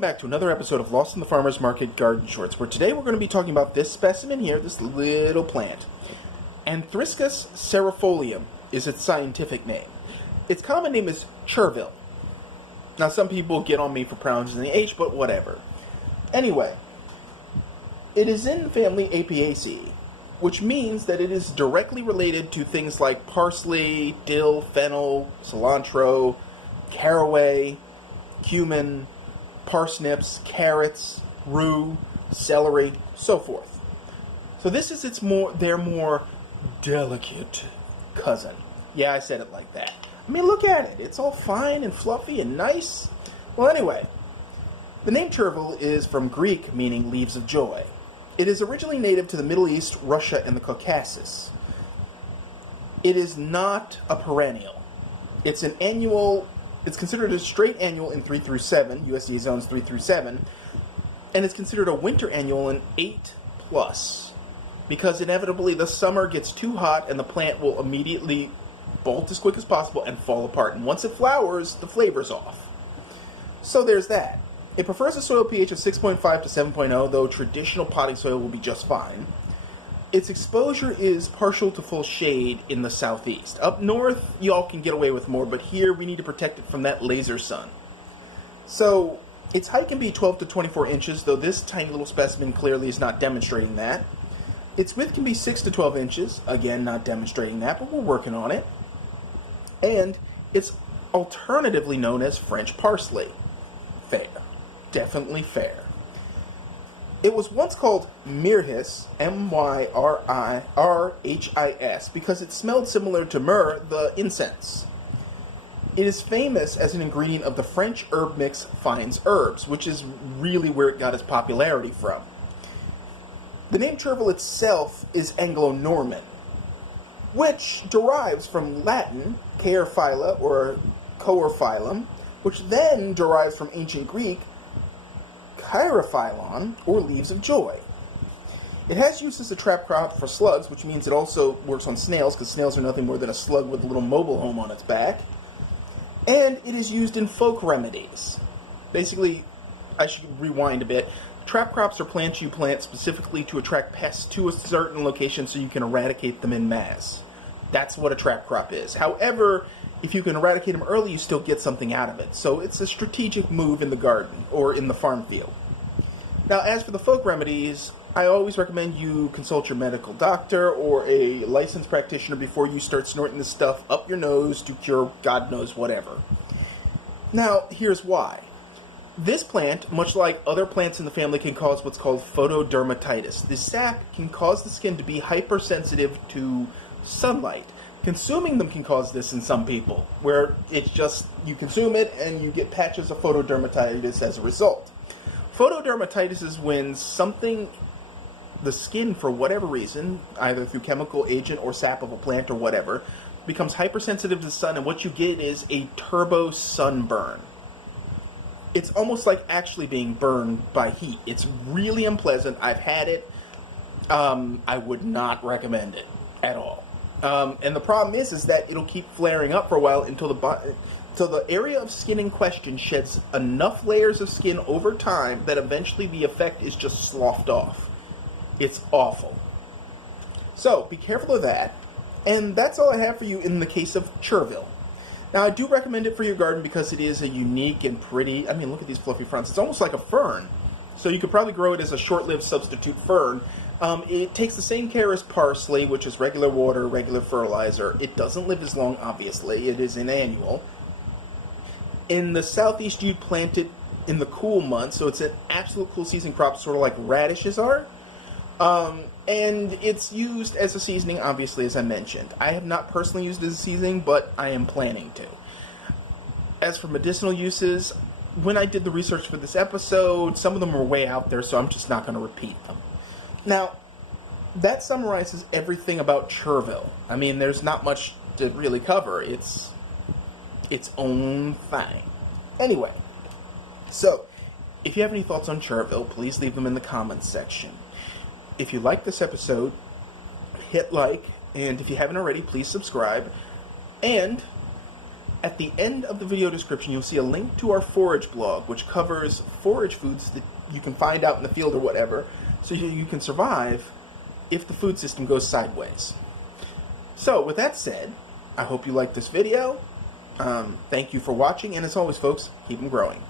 Welcome back to another episode of Lost in the Farmer's Market Garden Shorts, where today we're going to be talking about this specimen here, this little plant. Anthriscus cerefolium is its scientific name. Its common name is Chervil. Now, some people get on me for pronouncing the H, but whatever. Anyway, it is in the family Apiaceae, which means that it is directly related to things like parsley, dill, fennel, cilantro, caraway, cumin, parsnips, carrots, rue, celery, so forth. So this is their more delicate cousin. Yeah, I said it like that. I mean, look at it. It's all fine and fluffy and nice. Well, anyway, the name Chervil is from Greek, meaning leaves of joy. It is originally native to the Middle East, Russia, and the Caucasus. It is not a perennial. It's an annual. It's considered a straight annual in 3 through 7, USDA zones 3 through 7, and it's considered a winter annual in 8+, because inevitably the summer gets too hot and the plant will immediately bolt as quick as possible and fall apart. And once it flowers, the flavor's off. So there's that. It prefers a soil pH of 6.5 to 7.0, though traditional potting soil will be just fine. Its exposure is partial to full shade in the southeast. Up north, y'all can get away with more, but here we need to protect it from that laser sun. So, its height can be 12 to 24 inches, though this tiny little specimen clearly is not demonstrating that. Its width can be 6 to 12 inches, again not demonstrating that, but we're working on it. And it's alternatively known as French parsley. Fair. Definitely fair. It was once called myrrhis, M-Y-R-I-R-H-I-S, because it smelled similar to myrrh, the incense. It is famous as an ingredient of the French herb mix Fines Herbs, which is really where it got its popularity from. The name Chervil itself is Anglo-Norman, which derives from Latin, caerphylla, or coerphilum, which then derives from ancient Greek, Cheirophyllon, or leaves of joy. It has use as a trap crop for slugs, which means it also works on snails, because snails are nothing more than a slug with a little mobile home on its back. And it is used in folk remedies. Basically, I should rewind a bit. Trap crops are plants you plant specifically to attract pests to a certain location so you can eradicate them en masse. That's what a trap crop is. However, if you can eradicate them early, you still get something out of it. So it's a strategic move in the garden, or in the farm field. Now, as for the folk remedies, I always recommend you consult your medical doctor or a licensed practitioner before you start snorting this stuff up your nose to cure God knows whatever. Now, here's why. This plant, much like other plants in the family, can cause what's called photodermatitis. The sap can cause the skin to be hypersensitive to sunlight. Consuming them can cause this in some people, where it's just, you consume it and you get patches of photodermatitis as a result. Photodermatitis is when the skin, for whatever reason, either through chemical agent or sap of a plant or whatever, becomes hypersensitive to the sun, and what you get is a turbo sunburn. It's almost like actually being burned by heat. It's really unpleasant. I've had it. I would not recommend it at all. And the problem is that it'll keep flaring up for a while until the area of skin in question sheds enough layers of skin over time that eventually the effect is just sloughed off. It's awful. So, be careful of that. And that's all I have for you in the case of Chervil. Now, I do recommend it for your garden because it is a unique and pretty, I mean, look at these fluffy fronds. It's almost like a fern. So you could probably grow it as a short-lived substitute fern. It takes the same care as parsley, which is regular water, regular fertilizer. It doesn't live as long, obviously. It is an annual. In the southeast, you'd plant it in the cool months, so it's an absolute cool season crop, sort of like radishes are. And it's used as a seasoning, obviously, as I mentioned. I have not personally used it as a seasoning, but I am planning to. As for medicinal uses, when I did the research for this episode, some of them were way out there, so I'm just not going to repeat them. Now, that summarizes everything about Chervil. I mean, there's not much to really cover. It's its own thing. Anyway, so, if you have any thoughts on Chervil, please leave them in the comments section. If you like this episode, hit like, and if you haven't already, please subscribe. And At the end of the video description, you'll see a link to our forage blog, which covers forage foods that you can find out in the field or whatever, so you can survive if the food system goes sideways. So, with that said, I hope you liked this video. Thank you for watching, and as always, folks, keep them growing.